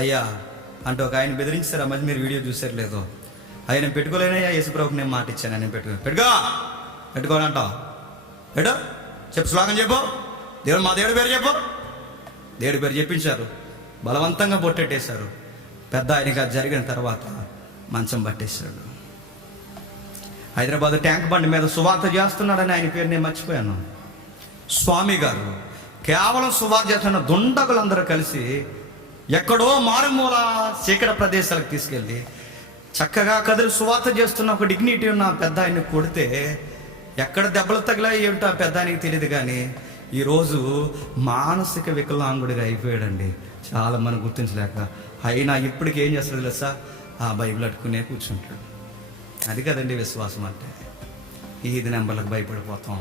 అయ్యా అంటే ఒక ఆయన బెదిరించారు. ఆ మధ్య మీరు వీడియో చూసారు లేదో, అయ్యా నేను పెట్టుకోలేనయ్యా, యేసుప్రభుకి నేను మాట ఇచ్చాను, నేను పెట్టుకోవాలంటావు పెట్టు, చెప్పు, శ్లోకం చెప్పు, దేవుడు మా దేవుడి పేరు చెప్పు. దేవుడి పేరు చెప్పించారు, బలవంతంగా బొట్టెట్టేశారు. పెద్ద ఆయనగా జరిగిన తర్వాత మంచం పట్టేశాడు. హైదరాబాద్ ట్యాంక్ బండి మీద సువార్త చేస్తున్నాడని ఆయన పేరు నేను మర్చిపోయాను. స్వామి గారు కేవలం సువార్త చేస్తున్న దుండగులందరూ కలిసి ఎక్కడో మారుమూల చీకటి ప్రదేశాలకు తీసుకెళ్ళి చక్కగా కదిలి సువార్త చేస్తున్న ఒక డిగ్నిటీ ఉన్న పెద్ద ఆయన్ని కొడితే ఎక్కడ దెబ్బలు తగిలా ఏమిటో ఆ పెద్ద ఆయనకి తెలియదు. కానీ ఈరోజు మానసిక వికలాంగుడిగా అయిపోయాడండి. చాలా మనం గుర్తించలేక. అయినా ఇప్పటికి ఏం చేస్తాడు తెలుసా, ఆ బైబిల్ అట్టుకునే కూర్చుంటాడు. అది కదండి విశ్వాసం అంటే. ఈది నెంబర్లకు భయపడిపోతాం.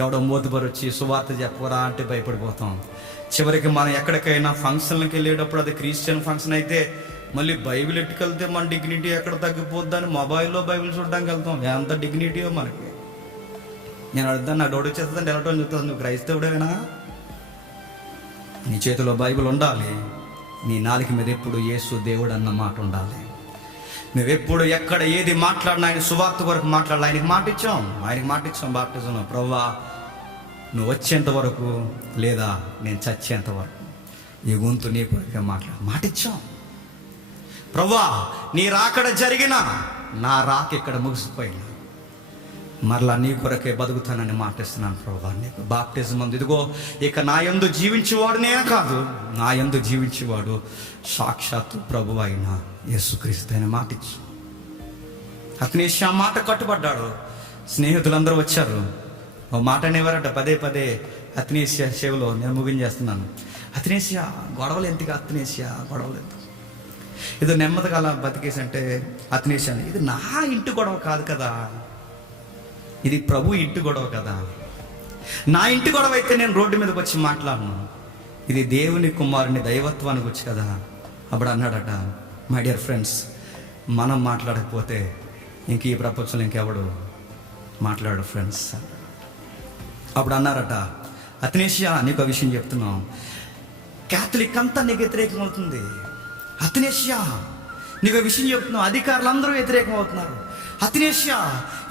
ఎవడో మోతుబరు వచ్చి సువార్త చెప్పరా అంటే భయపడిపోతాం. చివరికి మనం ఎక్కడికైనా ఫంక్షన్లకు వెళ్ళేటప్పుడు, అది క్రిస్టియన్ ఫంక్షన్ అయితే మళ్ళీ బైబిల్ ఎట్టుకెళ్తే మన డిగ్నిటీ ఎక్కడ తగ్గిపోద్దని మొబైల్లో బైబిల్ చూడడానికి వెళ్తాం. ఎంత డిగ్నిటీయో మనకి. నేను అడుగుతాను, నాకు డౌట్ వచ్చేస్తుందంటే వెళ్ళటం చెప్తాను, నువ్వు క్రైస్తవుడేనా? నీ చేతిలో బైబిల్ ఉండాలి, నీ నాలుక మీద ఎప్పుడు యేసు దేవుడు అన్న మాట ఉండాలి. నువ్వెప్పుడు ఎక్కడ ఏది మాట్లాడినా ఆయన సువార్త వరకు మాట్లాడాలి. ఆయనకి మాట ఇచ్చాం బాప్టిజంలో, ప్రభువా నువ్వు వచ్చేంత వరకు లేదా నేను చచ్చేంత వరకు ఈ గొంతు నీ కొరకే మాట ఇచ్చాం. ప్రభువా నీ రాకడ జరిగినా నా రాక ఇక్కడ ముగిసిపోయినా మరలా నీ కొరకే బతుకుతానని మాటిస్తున్నాను ప్రభువా. నీకు బాప్టిజం ఉంది. ఇదిగో ఇక నా యందు జీవించేవాడు నేను కాదు, నా యందు జీవించేవాడు సాక్షాత్తు ప్రభువు అయిన యేసుక్రీస్తు అని మాటిచ్చు. అతనేషియా మాట కట్టుబడ్డాడు. స్నేహితులందరూ వచ్చారు, ఓ మాట అనేవారట పదే పదే అతనేషియా సేవలో. నేను ముగించేస్తున్నాను. అతనేషియా గొడవలు ఎందుకు, అతనేషియా గొడవలు ఎందుకు, ఏదో నెమ్మదిగా అలా బతికేసి అంటే అతనేషియా ఇది నా ఇంటి గొడవ కాదు కదా, ఇది ప్రభు ఇంటి గొడవ కదా. నా ఇంటి గొడవ అయితే నేను రోడ్డు మీదకి వచ్చి మాట్లాడను, ఇది దేవుని కుమారుని దైవత్వానికి వచ్చి కదా. అప్పుడు అన్నాడట, మై డియర్ ఫ్రెండ్స్, మనం మాట్లాడకపోతే ఇంక ఈ ప్రపంచంలో ఇంకెవడు మాట్లాడు ఫ్రెండ్స్. అప్పుడు అన్నారట, అతనేషియా నీకు ఆ విషయం చెప్తున్నాం, క్యాథలిక్ అంతా నీకు వ్యతిరేకం అవుతుంది. అతనేషియా నీకు విషయం చెప్తున్నావు, అధికారులు అందరూ వ్యతిరేకం అవుతున్నారు. అతనేషియా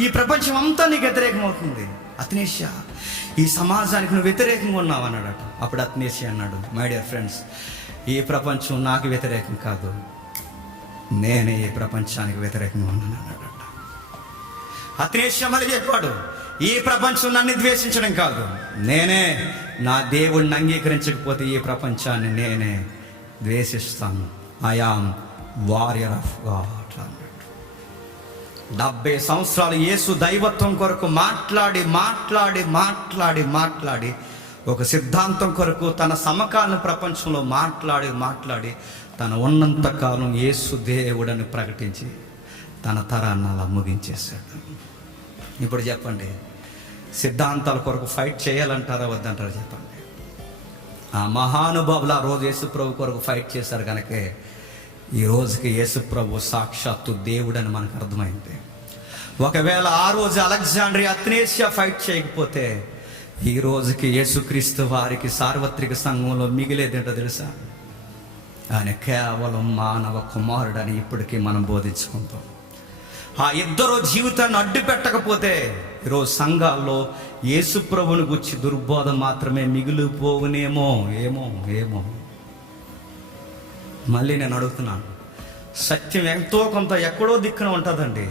ఈ ప్రపంచం అంతా నీకు వ్యతిరేకం అవుతుంది. అతనేషియా ఈ సమాజానికి నువ్వు వ్యతిరేకంగా ఉన్నావు అన్నాడట. అప్పుడు అతనేషియా అన్నాడు, మై డియర్ ఫ్రెండ్స్, ఈ ప్రపంచం నాకు వ్యతిరేకం కాదు, నేనే ఈ ప్రపంచానికి వ్యతిరేకంగా ఉన్నాను అన్నాడట. అతనేషియా మళ్ళీ చెప్పాడు, ఈ ప్రపంచం నన్ను ద్వేషించడం కాదు, నేనే నా దేవుడిని అంగీకరించకపోతే ఈ ప్రపంచాన్ని నేనే ద్వేషిస్తాను. I am warrior of God అన్నాడు. 70 సంవత్సరాలు యేసు దైవత్వం కొరకు మాట్లాడి మాట్లాడి మాట్లాడి మాట్లాడి ఒక సిద్ధాంతం కొరకు తన సమకాలీన ప్రపంచంలో మాట్లాడి మాట్లాడి తన ఉన్నంతకాలం యేసు దేవుడని ప్రకటించి తన తరాన్ని అలా ముగించేశాడు. ఇప్పుడు చెప్పండి, సిద్ధాంతాల కొరకు ఫైట్ చేయాలంటారా వద్దంటారా చెప్పండి. ఆ మహానుభావులు ఆ రోజు యేసుప్రభు కొరకు ఫైట్ చేశారు కనుకే ఈ రోజుకి యేసుప్రభు సాక్షాత్తు దేవుడని మనకు అర్థమైంది. ఒకవేళ ఆ రోజు అలెగ్జాండ్రియా అతనేషియా ఫైట్ చేయకపోతే ఈ రోజుకి యేసుక్రీస్తు వారికి సార్వత్రిక సంఘంలో మిగిలేదేంటో తెలుసా, ఆయన కేవలం మానవ కుమారుడని ఇప్పటికీ మనం బోధించుకుంటాం. ఆ ఇద్దరు జీవితాన్ని అడ్డు పెట్టకపోతే ఈరోజు సంఘాల్లో యేసుప్రభుని గురించి దుర్బోధ మాత్రమే మిగిలిపోవునేమో. ఏమో ఏమో మళ్ళీ నేను అడుగుతున్నాను, సత్యం ఎంతో కొంత ఎక్కడో దిక్కున ఉంటుందండి,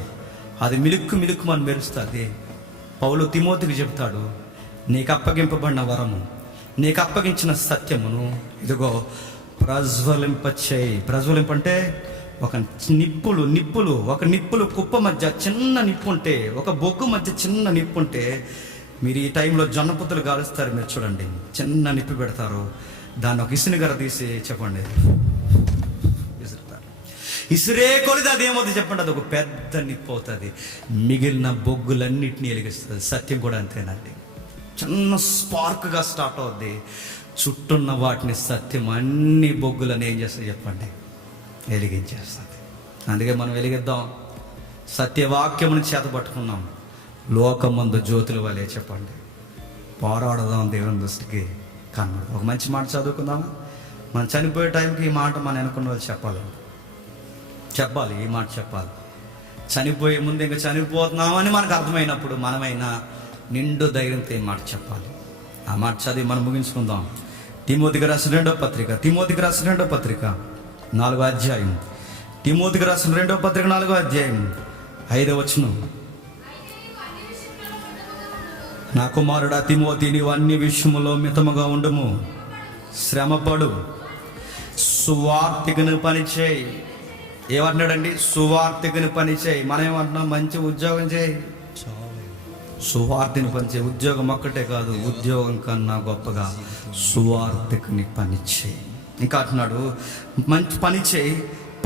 అది మిలుక్కు మనం మెరుస్తుంది. పౌలు తిమోతికి చెప్తాడు, నీకు అప్పగింపబడిన వరము, నీకు అప్పగించిన సత్యమును ఇదిగో ప్రజ్వలింపచేయి. ప్రజ్వలింపంటే ఒక నిప్పులు కుప్ప మధ్య చిన్న నిప్పు ఉంటే, ఒక బొగ్గు మధ్య చిన్న నిప్పు ఉంటే, మీరు ఈ టైంలో జొన్న పొత్తులు కాలుస్తారు, మీరు చూడండి, చిన్న నిప్పు పెడతారు, దాన్ని ఒక ఇసునిగర తీసి చెప్పండి ఇసురే కొలిది అదేమవుతుంది చెప్పండి, అది ఒక పెద్ద నిప్పు అవుతుంది, మిగిలిన బొగ్గులన్నిటినీ వెలిగిస్తుంది. సత్యం కూడా అంతేనండి, చిన్న స్పార్క్గా స్టార్ట్ అవుద్ది, చుట్టూన్న వాటిని సత్యం అన్ని బొగ్గులని ఏం చేస్తుంది చెప్పండి, వెలిగించేస్తుంది. అందుకే మనం వెలిగిద్దాం, సత్యవాక్యమును చేతపట్టుకున్నాం, లోకమందు జ్యోతుల వలె చెప్పండి, పోరాడదాం దేవుని దృష్టికి కన్నుడు. ఒక మంచి మాట చదువుకుందామా? మనం చనిపోయే టైంకి ఈ మాట మన వెనుకున్న వాళ్ళు చెప్పాలి, ఈ మాట చెప్పాలి. చనిపోయే ముందు ఇంకా చనిపోతున్నామని మనకు అర్థమైనప్పుడు మనమైనా నిండు ధైర్యంతో ఈ మాట చెప్పాలి. ఆ మాట చదివి మనం ముగించుకుందాం. తిమోతికి రాసిన 2వ పత్రిక, 4వ అధ్యాయం, తిమోతికి రాసిన 2వ పత్రిక 4వ అధ్యాయం 5వ వచనం. నా కుమారుడా తిమోతి, నీవు అన్ని విషయములో మితముగా ఉండుము, శ్రమపడు, సువార్తికుని పనిచేయి. ఏమంటున్నాడండి? సువార్తికుని పనిచేయి. మనం ఏమంటున్నాం? మంచి ఉద్యోగం చేయి. సువార్తిని పనిచేయి. ఉద్యోగం ఒక్కటే కాదు, ఉద్యోగం కన్నా గొప్పగా సువార్తికుని పనిచేయి. ఇంకా అంటున్నాడు, మంచి పని చేయి,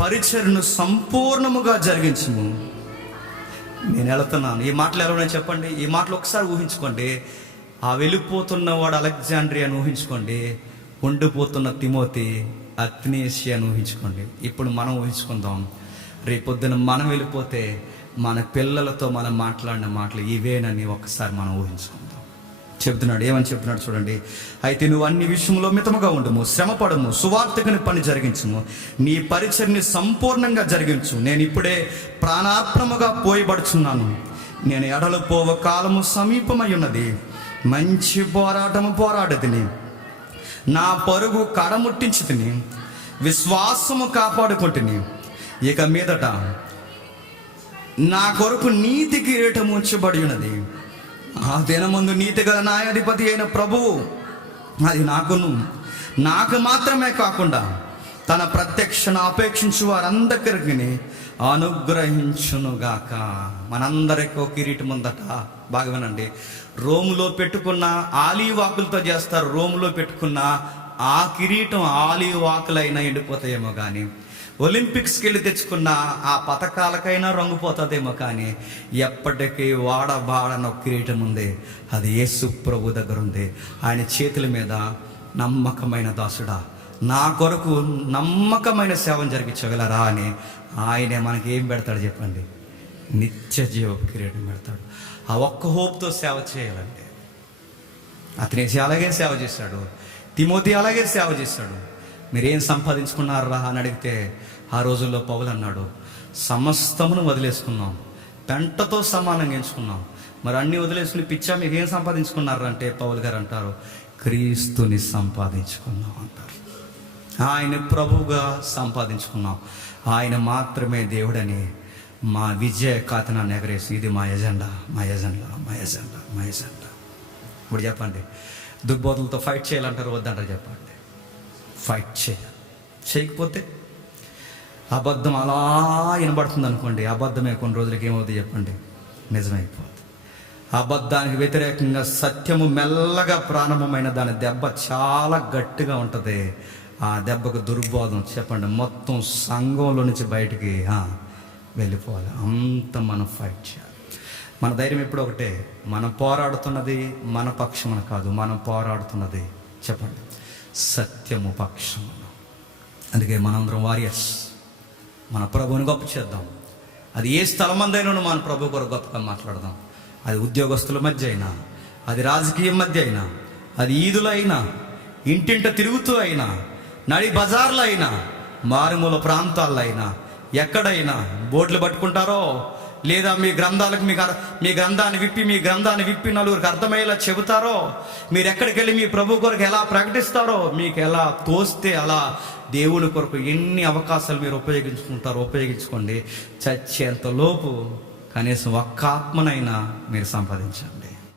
పరిచర్ను సంపూర్ణముగా జరిగించుము. నేను వెళుతున్నాను. ఈ మాటలు ఎలా ఉన్నాయి చెప్పండి? ఈ మాటలు ఒకసారి ఊహించుకోండి. ఆ వెళ్ళిపోతున్నవాడు అలెగ్జాండ్రియా అని ఊహించుకోండి, ఉండిపోతున్న తిమోతి అత్నేసియా అని ఊహించుకోండి. ఇప్పుడు మనం ఊహించుకుందాం, రేపొద్దున మనం వెళ్ళిపోతే మన పిల్లలతో మనం మాట్లాడిన మాటలు ఇవేనని ఒకసారి మనం ఊహించుకుందాం. చెబుతున్నాడు, ఏమని చెప్తున్నాడు చూడండి. అయితే నువ్వు అన్ని విషయంలో మితముగా ఉండుము, శ్రమపడము, సువార్తికుని పని జరిగించుము, నీ పరిచర్ని సంపూర్ణంగా జరిగించు. నేను ఇప్పుడే ప్రాణార్పణముగా పోయబడుచున్నాను. నేను ఎడలు పోవ కాలము సమీపమై ఉన్నది. మంచి పోరాటము పోరాడతిని, నా పరుగు కడముట్టించి తిని, విశ్వాసము కాపాడుకుంటుని. ఇక మీదట నా కొరకు నీతి కిరీటం ఉంచబడి ఉన్నది. ఆ దినమందు నీతి గల న్యాయాధిపతి అయిన ప్రభువు అది నాకు మాత్రమే కాకుండా తన ప్రత్యక్షను అపేక్షించు వారందరికీ అనుగ్రహించునుగాక. మనందరికీ ఒక కిరీటం ఉందట. బాగా వినండి. రోములో పెట్టుకున్న ఆలివ్ ఆకులతో చేస్తారు. రోములో పెట్టుకున్న ఆ కిరీటం ఆలివ్ ఆకులైనా ఎండిపోతాయేమో కానీ, ఒలింపిక్స్కి వెళ్ళి తెచ్చుకున్న ఆ పథకాలకైనా రంగుపోతుందేమో కానీ, ఎప్పటికీ వాడబాడన ఒక కిరీటం ఉంది. అది యేసు ప్రభు దగ్గర ఉంది. ఆయన చేతుల మీద నమ్మకమైన దాసుడా, నా కొరకు నమ్మకమైన సేవను జరిగించగలరా అని ఆయనే మనకి ఏం పెడతాడు చెప్పండి? నిత్య జీవ కిరీటం పెడతాడు. ఆ ఒక్క హోప్తో సేవ చేయాలంటే అతనేసి అలాగే సేవ చేశాడు. తిమోతి అలాగే సేవ చేశాడు. మీరేం సంపాదించుకున్నారా అని అడిగితే ఆ రోజుల్లో పౌలు అన్నాడు, సమస్తమును వదిలేసుకున్నాం, పెంటతో సమానంగా ఎంచుకున్నాం. మరి అన్నీ వదిలేసుకుని పిచ్చా మీకు ఏం సంపాదించుకున్నారు అంటే పౌలు గారు అంటారు, క్రీస్తుని సంపాదించుకున్నాం అంటారు. ఆయన ప్రభువుగా సంపాదించుకున్నాం. ఆయన మాత్రమే దేవుడని మా విజయ కాతనాన్ని ఎగరేసి, ఇది మా ఎజెండా, మా ఎజెండా, మా ఎజెండా, మా ఎజెండా. ఇప్పుడు చెప్పండి, దుర్బోధలతో ఫైట్ చేయాలంటారు వద్దంటారు చెప్పండి? ఫైట్ చేయకపోతే అబద్ధం అలా వినబడుతుంది అనుకోండి, అబద్ధమే కొన్ని రోజులకి ఏమవుతుంది చెప్పండి? నిజమైపోతుంది. అబద్ధానికి వ్యతిరేకంగా సత్యము మెల్లగా ప్రారంభమైన దాని దెబ్బ చాలా గట్టిగా ఉంటుంది. ఆ దెబ్బకు దుర్బోధం చెప్పండి మొత్తం సంఘంలో నుంచి బయటికి వెళ్ళిపోవాలి. అంత మనం ఫైట్ చేయాలి. మన ధైర్యం ఎప్పుడు ఒకటే, మనం పోరాడుతున్నది మన పక్షమున కాదు, మనం పోరాడుతున్నది చెప్పండి సత్యము పక్షమున. అందుకే మనందరం వారియర్స్. మన ప్రభువుని గొప్ప చేద్దాం. అది ఏ స్థలమందైనా మన ప్రభు కొరకు గొప్పగా మాట్లాడదాం. అది ఉద్యోగస్తుల మధ్య అయినా, అది రాజకీయం మధ్య అయినా, అది ఈదులో అయినా, ఇంటింట తిరుగుతూ అయినా, నడి బజార్లో అయినా, మారుమూల ప్రాంతాల్లో అయినా, ఎక్కడైనా బోర్డులు పట్టుకుంటారో లేదా మీ గ్రంథాన్ని విప్పి నలుగురికి అర్థమయ్యేలా చెబుతారో, మీరు ఎక్కడికి వెళ్ళి మీ ప్రభు కొరకు ఎలా ప్రకటిస్తారో, మీకు ఎలా తోస్తే అలా దేవుని కొరకు ఎన్ని అవకాశాలు మీరు ఉపయోగించుకోండి. చచ్చేంత లోపు కనీసం ఒక్క ఆత్మనైనా మీరు సంపాదించండి.